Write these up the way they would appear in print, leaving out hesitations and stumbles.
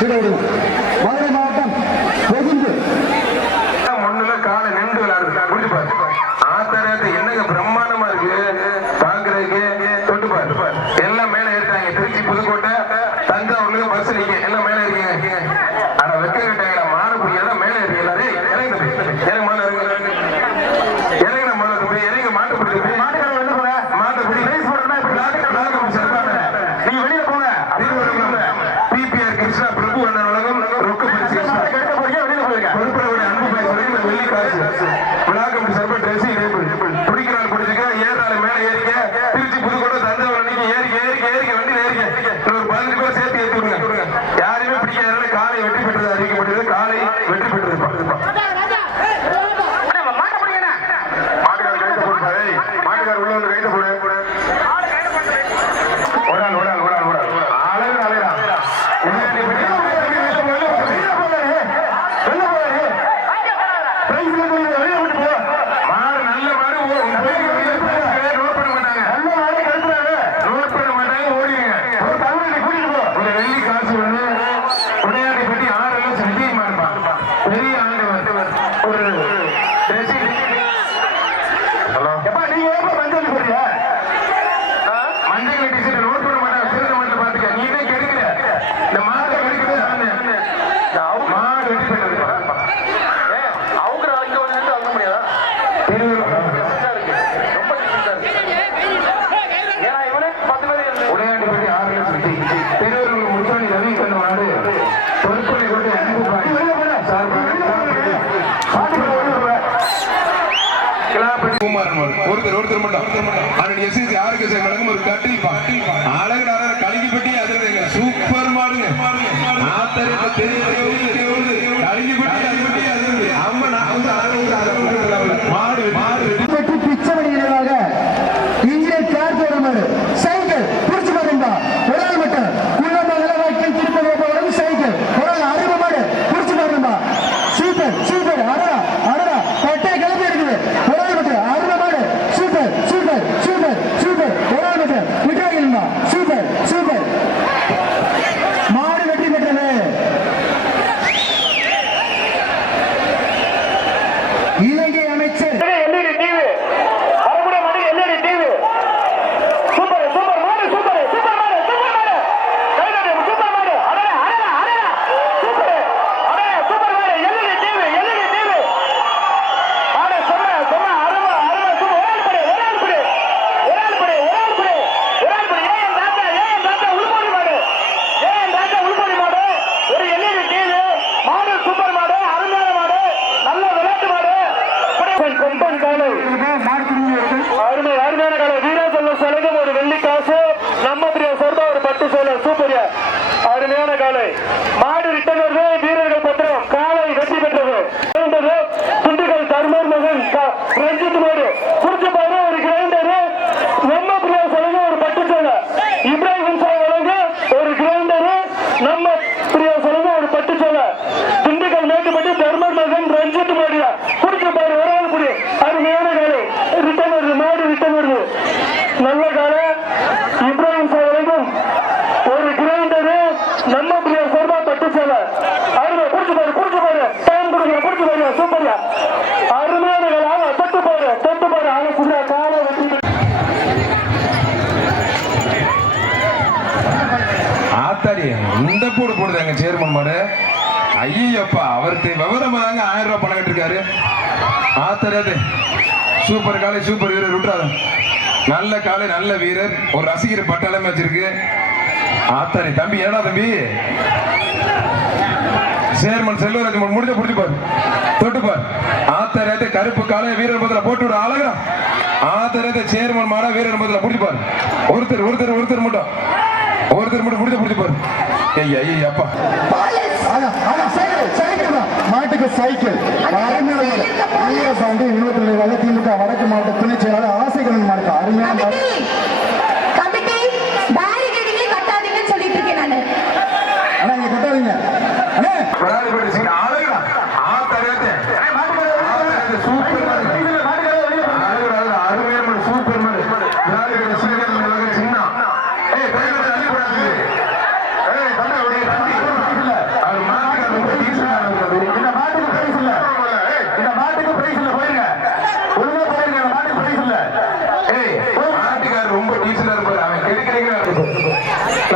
மதுரை மாவட்டம் பொதுந்து மண்ணுல காலை நின்று விளையாடுது. புரிஞ்சு பாரு. ஆத்தரத்து என்னங்க பிரம்மாண்டமா இருக்கு பாக்குறதுக்கு. தொட்டு பாரு. எல்லாம் மேல இருக்காங்க. திருச்சி, புதுக்கோட்டை, தஞ்சாவூர்ல பஸ் நிக்க எல்லாம் மேல இருக்கீங்க. ஆனா வெக்க கட்டாங்க மாடு பிடிக்காதான் மேல இருக்கு. எல்லாரும் இறங்க மாடு இறங்கின மாடு போய் இறங்க மாட்டு பிடிச்சி மாட்டுக்கார வந்து போங்க. மாட்டை பிடி நீங்க வெளியில போங்க. பிபிஆர் கிருஷ்ணா பிரபு அண்ணன் உலகம் ரொக்க பரிசு கேட்க போறீங்க. வெளியில போயிருங்க. பொறுப்போட அன்பு பரிசு வெள்ளி காசு விழாக்கம் சர்ப ட்ரெஸ்ஸிங் டேபிள் பிடிக்கிறாள் பிடிச்சிக்க ஏறாள் மேல ஏறிக்க. திருச்சி, புதுக்கோட்டை, தஞ்சாவூர் அன்னைக்கு ஏறிக்க வண்டியில ஏறிக்க. ஒரு 15 பேர் சேர்த்து ஏற்றி விடுங்க. யாருமே பிடிக்காத காலை வெற்றி பெற்றது அறிவிக்கப்பட்டது. காலை வெற்றி பெற்றது. மாட்டுக்கார் உள்ள வந்து கைத்த போடு. ஒருத்தர் மட்டும் யாருக்கு ஒரு கட்டில் அழகு கலிங்கப்பட்டி அதிர்வுங்க. சூப்பர் மாடுங்க. பிச்சவடி நினைவாக இன்ஜினியர் கார்போட மாடு சைக்கிள் புடிச்சு பாருங்க. ஒரு ஆள் மட்டும் குள்ளமா நிலவாக்கில் திருப்பதி சைக்கிள் ஒரு ஆள் அறிவு மாடு புடிச்சு பாருங்க. சூப்பர் சூப்பர் அடடா அடடா பட்டை கிளம்பி இருக்குது. ஒரு ஆள் மட்டும் அறிவு மாடு சூப்பர் சூப்பர் சூப்பர் சூப்பர் ஒரு ஆள் மட்டும் விட்டாங்க. சூப்பர் சூப்பர் மாடு வெற்றி பெற்றது. இலங்கை அமைச்சர் மாடு ரிட்டன் வருது. வீரர்கள் பத்திரம் காலை வெற்றி பெற்றது. திண்டுக்கல் தர்மர் மகன் ரஞ்சித் மாடு குறிச்சு பாரு. ஒரு கிரைண்டரு நம்ம பிரியா சலுகை ஒரு பட்டு சேலை. இப்ராஹிம் சார் வழங்க ஒரு கிரைண்டரு நம்ம பிரியா சலுகை ஒரு பட்டு சேலை. திண்டுக்கல் மேட்டுப்பட்டு தர்மர் மகன் ரஞ்சித் மாடியா குறிச்சு பாரு. ஒரு ஆள் புடி அருமையான காலை ரிட்டன் வருது. மாடு ரிட்டன் வருது. நல்ல காலை இப்ராஹிம் சார் வழங்கும் ஒரு கிரைண்டரு நம்ம பிரியா சர்மா பட்டு சேலை. அருமை புடிச்சு பாரு டைம் கொடுங்க. புடிச்சு பாரு சூப்பர்யா அருமையான கால தொட்டு பாரு ஆனா புள்ள காலை வெட்டி ஆத்தாடி இந்த போடுதாங்க சேர்மன் மாடு. ஐயப்பா அவருக்கு விவரமா தாங்க 1000 ரூபாய் பணம் கட்டிருக்காரு. ஆத்தாடி சூப்பர் காலை சூப்பர் வீரர் விட்டுறாரு. நல்ல காலை நல்ல வீரர். ஒரு ரசிகர் பட்டாளமே வச்சிருக்கு. ஆத்தாடி தம்பி ஏடா தம்பி சேர்மன் செல்வராஜ் முடிஞ்ச புடிச்சு பாரு தொட்டு பாரு. ஆத்தாடி கருப்பு காலை வீரர் பதில போட்டு விட அழகா. ஆத்தாடி சேர்மன் மாடா வீரர் பதில புடிச்சு பாரு. ஒருத்தர் மட்டும் புடிச்சு பாரு. ஐயா அப்பா மாட்டுக்கு சைக்கிள் திமுக வடக்கு மாவட்ட துணை செயலாளர் ஆசைகள் மாடு அருமையான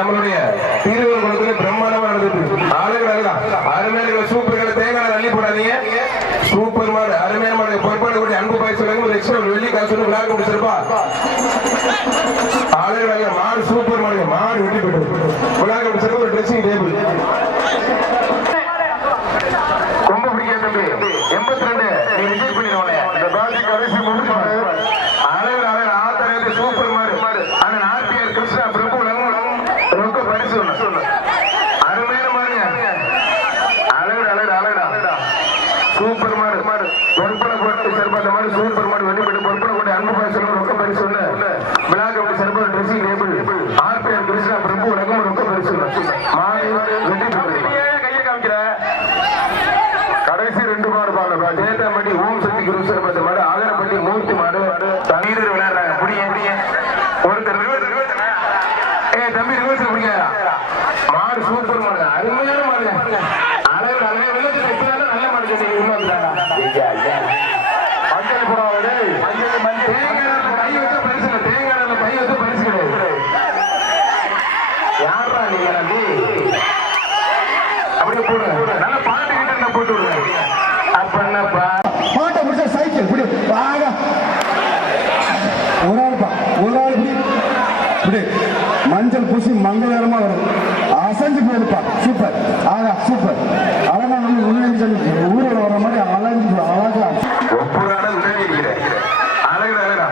நம்மளுடைய திருவூர் குளத்துல பிரம்மாண்டமா நடந்துட்டு இருக்கு. அழகுதான் அருமையான சூப்பர் தேங்காய் அள்ளி போடாதீங்க. சூப்பர் மாடு அருமையான மாடு பொறுப்பாடு கூட அன்பு பாய் சொல்லுங்க. ஒரு எக்ஸ்ட்ரா வெள்ளி காசு விளையாட முடிச்சிருப்பா. அழகு மாடு சூப்பர் மாடு மாடு வெட்டி போயிட்டு விளையாட முடிச்சிருக்க ஒரு ட்ரெஸ்ஸிங் டேபிள் ரொம்ப பிடிக்காது தம்பி. 82 நீ ரிஜெக்ட் பண்ணிடுவாங்க. இந்த பாதி கடைசி முடிச்சு அழகு அழகு ஆத்தரவு சூப்பர் மாடு. ஆனா நாட்டியார் கிருஷ்ணா பிரபு ரொம்ப பரிசு அருமையான மாடு. அழகு அழகு அழகுடா சூப்பர் மாடு பொறுப்பனை போட்டு சிறப்பாத மாதிரி சூப்பர் மாடு வெட்டி போட்டு பொறுப்பனை போட்டு அன்பு பாய் சொல்ல ரொம்ப பரிசு விழாக்கு அப்படி சிறப்பான ட்ரெஸ்ஸிங் டேபிள் ஆர்பிஆர் கிருஷ்ணா பிரபு உலகம் ரொம்ப பரிசு மாடு வெட்டி போட்டு கையை காமிக்கிற கடைசி 2 மாடு பாருங்க. தேத்தாம்பட்டி ஓம் சக்தி குரு சிறப்பாத மாடு ஆகரப்பட்டி மூர்த்தி மாடு தண்ணீர் விளையாடுறாங்க. புடிய ஒருத்தர் தம்பி ரிவர்ஸ் பிடிக்காதா மாடு சூப்பர் மாடு அருமையான மாடு. அழகு அழகு வெள்ளத்தில் எப்படியாலும் நல்ல மாடு சொல்லி உருவாக்குறாங்க. மஞ்சள் போடாது தேங்காய் பை வச்ச பரிசு இல்லை. தேங்காய் பை வச்ச பரிசு கிடையாது. யாரா நீங்க நம்பி அப்படி போடு நல்ல பாட்டு கிட்ட போட்டு விடுவேன். அப்ப என்னப்பா பாட்டை முடிச்ச சைக்கிள் இப்படி வாங்க ஒரு ஆள் இப்படி மஞ்சள் பூசி மங்களகரமா வரும். அசைஞ்சு போயிருப்பா. சூப்பர் ஆகா சூப்பர் அழகா நம்ம ஊரோட வர மாதிரி அழகு அழகா ஒப்புறான உடனே அழகு அழகா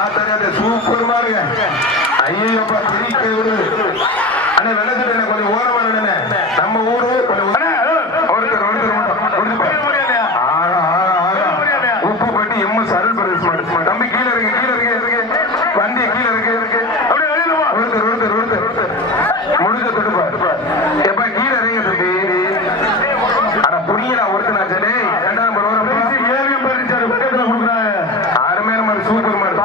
ஆத்தர சூப்பர் மாறுங்க. ஐயோப்பா திரிக்க விடுது. ஆனா வெள்ளத்துல என்ன கொஞ்சம் ஓரமா நின்னு நம்ம ஊரு உப்பு பட்டி எம்எஸ் அருள் பிரதேசம் தம்பி கீழே இருக்கு வண்டி கீழே இருக்கு அப்படியே ஒருத்தர் முடிஞ்ச தொடுப்பா எப்ப கீழே இறங்க தம்பி. ஆனா புரியல ஒருத்தர் நான் சரி 2ஆம் அருமையான மாடு சூப்பர் மாடு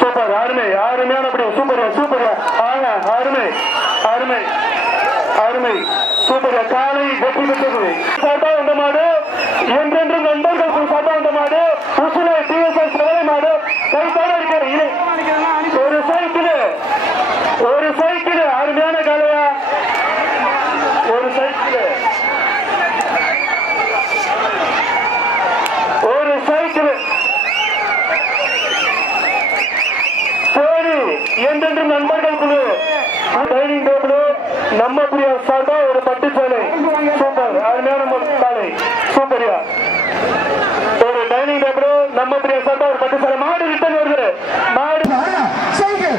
சூப்பர் அருமையான சூப்பர் அருமை சூப்பர் காலை வெற்றி பெற்றது. சாட்டா வந்த மாடு என்றென்றும் நண்பர்கள் சாட்டா வந்த மாடு உசுலை டிஎஸ்எஸ் பிரதலை மாடு கைத்தாட இருக்கிற ஒரு சைக்கிள் அருமையான காலையா ஒரு சைக்கிள் சரி என்றென்றும் நண்பர்கள் குழு டைனிங் டேபிள் நம்ம பிரியா சாட்டா ஒரு பட்டு சேலை சூப்பர் அருமையான காலை சூப்பரியா ஒரு டைனிங் டேபிள் நம்ம பிரியா சாட்டா ஒரு பட்டு சேலை மாடு ரிட்டர்ன் வருது மாடு சைக்கிள்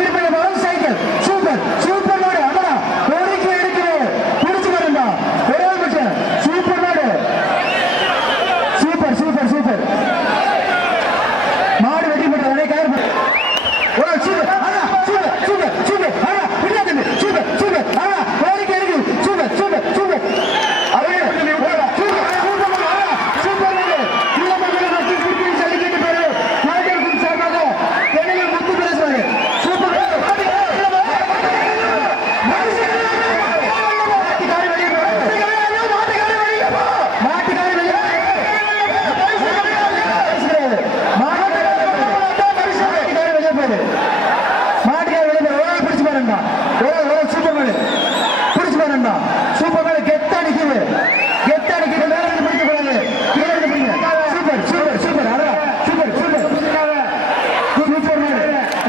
திருப்பி வரும் சைக்கிள் சூப்பர் சூப்பர் மாடு அடடா கோரிக்கை எடுக்குது புடிச்சு வரண்டா ஒரே நிமிஷம் சூப்பர் மாடு சூப்பர் மாடு வெட்டி போட்டு ஒரே கயர் ஒரு சூப்பர் அடடா சூப்பர் அடடா புரியாதே சூப்பர் அடடா கோரிக்கை எடுக்குது சூப்பர் அரே சூப்பர் மாடு இல்ல மகளே வெட்டி திருப்பி சலிக்கிட்டு பாரு நாயகர் சார்பாக தென்னல் முத்து பேசுறாங்க சூப்பர் சூப்பர் மேல கெத்தா நிக்குது மேல இருந்து பிடிக்க கூடாது கீழே இருந்து பிடிங்க சூப்பர் அடடா சூப்பர் மேல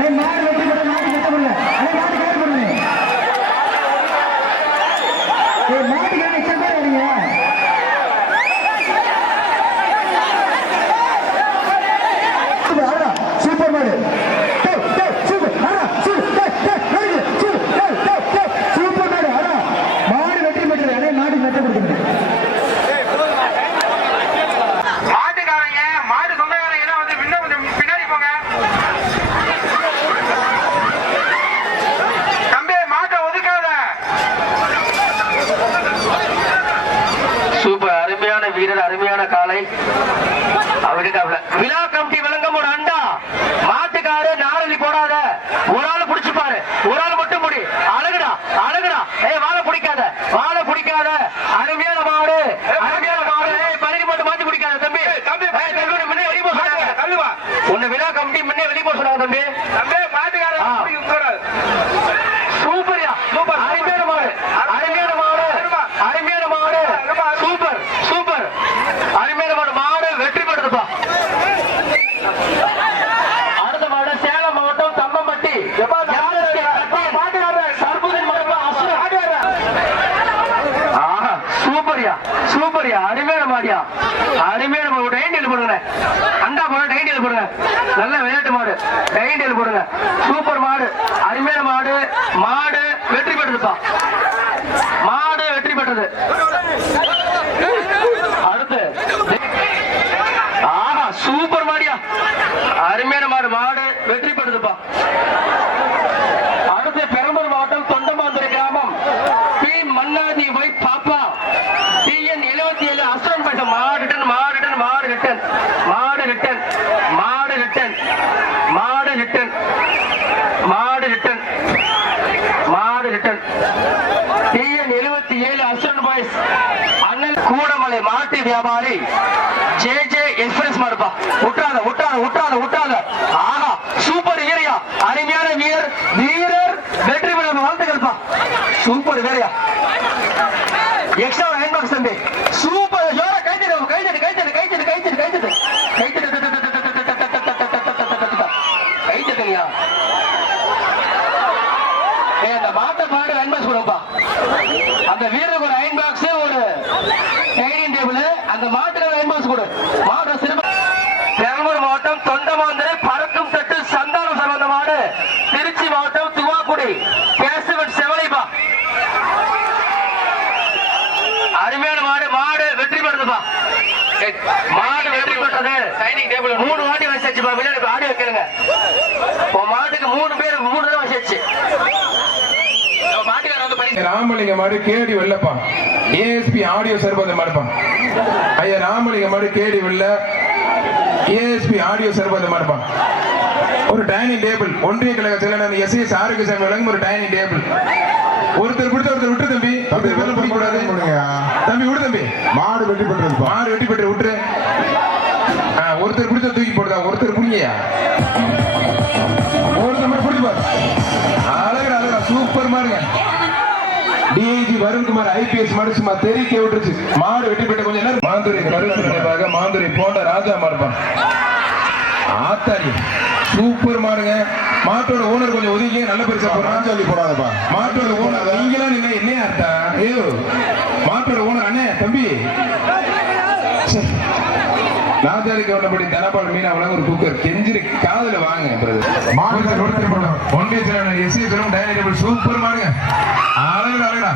ஏ மாடு வெட்டி போட மாடு கெட்ட முடியல மாடு கேர் பண்ணுங்க ஏ மாடு கேர் எக்ஸ்ட்ரா வரீங்க சூப்பர் மாடு அருமையான காலை விழா கமிட்டி வழங்கும் ஒரு அண்டா மாட்டுக்காரு நாரளி போடாத ஒரு ஆள் புடிச்சு பாரு ஒரு ஆள் மட்டும் முடி அழகுடா வாழை பிடிக்காத அருமையான மாடு பழகி போட்டு மாட்டி பிடிக்காத தம்பி உன்னை விழா கமிட்டி முன்னே வெளியே போக சொன்னாங்க தம்பி. சூப்பர்யா, சூப்பர், அருமையான மாடு, அருமையான மாடு, அருமையான மாடு, சூப்பர் சூப்பர், அருமையான மாடு, மாடு வெற்றி பெற்றதுப்பா. அடுத்த மாடு சேலம் மாவட்டம் தம்பம்பட்டி சூப்பர்யா, சூப்பர்யா, அருமையான மாடியா, அருமையான மாடு. டைண்டியல் போடுங்க, அண்டா போட டைண்டியல் போடுங்க, நல்ல விளையாட்டு மாடு, டைண்டியல் போடுங்க, சூப்பர் மாடு, அருமையான மாடு, மாடு வெற்றி பெற்றதுப்பா, மாடு வெற்றி பெற்றது. அடுத்து ஆஹா சூப்பர் மாடியா, அருமையான மாடு, மாடு வெற்றி பெற்றதுப்பா. அடுத்து பெரம்பலூர் மாவட்டம் தொண்டமாந்துறை கிராமம் பி மன்னாதி வை பாப்பா TN 77 அஸ்வன் பைசா மாடு ரிட்டன், மாடு ரிட்டன், மாடு ரிட்டன், மாடு ரிட்டன், மாடு ரிட்டன், மாடு ரிட்டன், மாடு ரிட்டன், மாடு ரிட்டன், TN 77 அஸ்வன் பாய்ஸ் அண்ணன் கூடமலை மாட்டு வியாபாரி JJ எக்ஸ்பிரஸ் மாடுப்பா. விட்டாத விட்டாத விட்டாத விட்டாத. ஆஹா சூப்பர் வீரையா, அருமையான வீரர், வீரர் வெற்றி பெற வாழ்த்துக்கள்ப்பா. சூப்பர் வீரையா, எக்ஸ்ட்ரா ஹேண்ட் பாக்ஸ் தம்பி, சூப்பர். ஜோரா கைத்தடு கைத்தடு கைத்தடு கைத்தடு கைத்தடு கைத்தடு கைத்தடு கைத்தடுங்கயா. அந்த மாட்டை பாடு ஹேண்ட் பாக்ஸ் கொடுப்பா. அந்த வீரருக்கு ஒரு அயன் பாக்ஸ், ஒரு டைனிங் டேபிள், அந்த மாட்டுக்கு ஒரு அயன் பாக்ஸ் கொடு. மாடு சிறப்பு. பெரம்பலூர் மாவட்டம் தொண்டமாந்துறை பறக்கும் தட்டு சந்தானம் சம்பந்த மாடு, திருச்சி மாவட்டம் துவாக்குடி பேசுவட் செவலைப்பா. அருமையான மாடு, மாடு வெற்றி பெற்றதுப்பா, மாடு வெற்றி பெற்றது. டைனிங் டேபிள் 3 வாட்டி வச்சாச்சுப்பா. விளையாடு ஆடி வைக்கிறங்க. மாட்டுக்கு 3 பேர் 3 தடவை வச்சாச்சு. மாட்டுக்கார வந்து பரிசு ராமலிங்க மாடு கேடி வெள்ளப்பா, ASP ஆடியோ சர்பந்த மாடுப்பா. ஐயா ராமலிங்க மாடு கேடி வெள்ள, ASP ஆடியோ சர்பந்த மாடுப்பா. ஒரு டைனிங் டேபிள், ஒன்றிய கழக செயலாளர் SS ஆரோக்கியசாமி வழங்கும் ஒரு டைனிங் டேபிள். ஒருத்தர் பிடிச்ச ஒருத்தர் விட்டு தம்பி, பிடிக்க கூடாது தம்பி, விடு தம்பி. மாடு வெட்டி பெற்றது, மாடு வெட்டி பெற்று விட்டுரு. ஒருத்தர் பிடிச்ச தூக்கி போடுதா, ஒருத்தர் புரியா, ஒருத்தர் பிடிச்சு பாரு. அழகா அழகா சூப்பர் மாடுங்க. DIG வருண்குமார் IPS மாடு சும்மா தெரிவிக்க விட்டுருச்சு. மாடு வெட்டி பெற்ற கொஞ்சம் நேரம். மாந்துரை கருத்து நினைவாக மாந்துரை போன்ற ராஜா மாடுப்பான். ஆத்தாரி சூப்பர் மாடுங்க. மாட்டோட ஓனர் கொஞ்சம் ஒதுங்கி நல்ல பெருசா போறான் சொல்லி போடாதப்பா. மாட்டோட ஓனர் நீங்களாம் நீங்க என்ன அர்த்தா? ஐயோ மாட்டோட ஓனர் அண்ணே தம்பி நாஜாரிக்கு உள்ளபடி தனபால் மீனா வழங்க ஒரு குக்கர் கெஞ்சிரி காதுல வாங்க. ஒன்றிய செயலாளர் SC டைனிங் டேபிள் சூப்பர் மாடுங்க. அழகா அழகா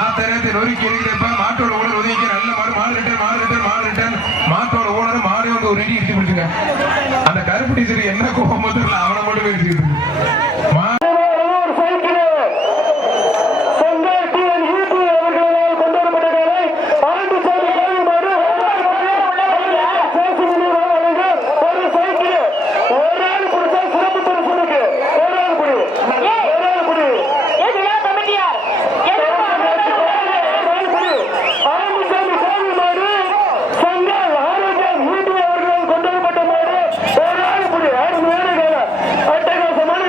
ஆத்தரத்தை நொறுக்கி எரிக்கிறப்ப மாட்டோட ஓனர் ஒதுங்கி நல்ல மாடு. மாடு ரிட்டன், மாடு ரிட்டன், மாடு ரிட்டன். மாட்டோட ஓனர் மாடு வந்து ஒரு ரெடி இடிச்சு பிடிச்சுங்க. அந்த கருப்பு டீச்சர் என்ன கோபம் தெரியல, அவனை மட்டும் பேசிக்கிட்டு அட்டகாசமான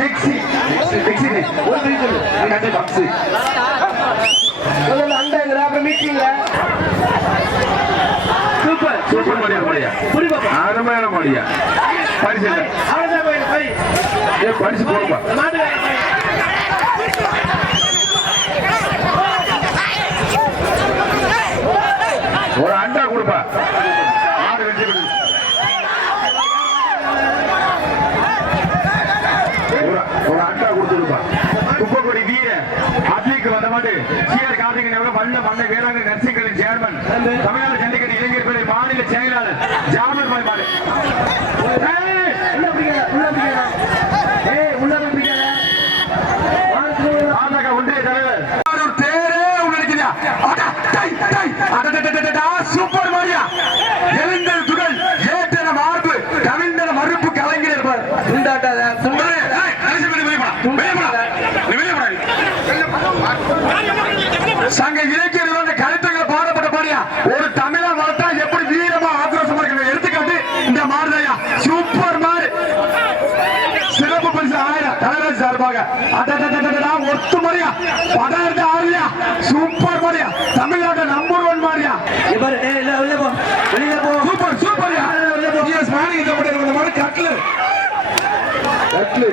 மிக்ஸி மிக்ஸி ஒரு பேர் சொல்லு கட்டி பாக்ஸ் முதல்ல அண்டங்கிற அப்புறம் மீட்டிங்கிற சூப்பர் சூப்பர் மாடியா மாடியா புடி பாப்பா அருமையான மாடியா பரிசு இல்ல. அவ்வளவுதான் போயிடு போய் பரிசு போடுப்பா மாட்டுக்கார போய் ஒரு அண்டா கொடுப்பா மாடு வெற்றி பெற்று ஒரு அண்டா கொடுத்துருப்பா குப்பைக்கொடி வீர அத்லீக்கு வந்த மாட்டு சீர் கார்த்திகன் வல்ல மண்ண வேளாண் நர்சிங்களின் சேர்மன் தமிழ்நாடு ஜல்லிக்கட்டு இளைஞர் பேரை மாநில செயலாளர் ஜாமர் பாய் மாடு உள்ள பிடிக்காத உள்ள பிடிக்காத பாஜக ஒன்றிய தலைவர் தேரே உங்களுக்குதா சூப்பர் மாரியா எழுந்தல் துகள் ஏற்றன மார்பு கவிழ்ந்தன மறுப்பு கலைஞர் சுண்டாட்டாத சங்க இலக்கிய கருத்துக்களை பாடப்பட்ட பாடியா ஒரு தமிழா வளர்த்தா எப்படி வீரமா ஆக்ரோஷமா இருக்கிற எடுத்துக்காட்டு இந்த மாறுதையா சூப்பர் மாறு சிறப்பு பரிசு 1000 தலைவர் சார்பாக ஒத்து மாதிரியா படம் ஆறியா சூப்பர் மாதிரியா தமிழ்நாட்டு நம்பர் 1 மாதிரியா உள்ள போ வெளியில போ சூப்பர் சூப்பர் மாணிக்க மாதிரி கட்லு கட்லு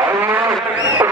அருமையான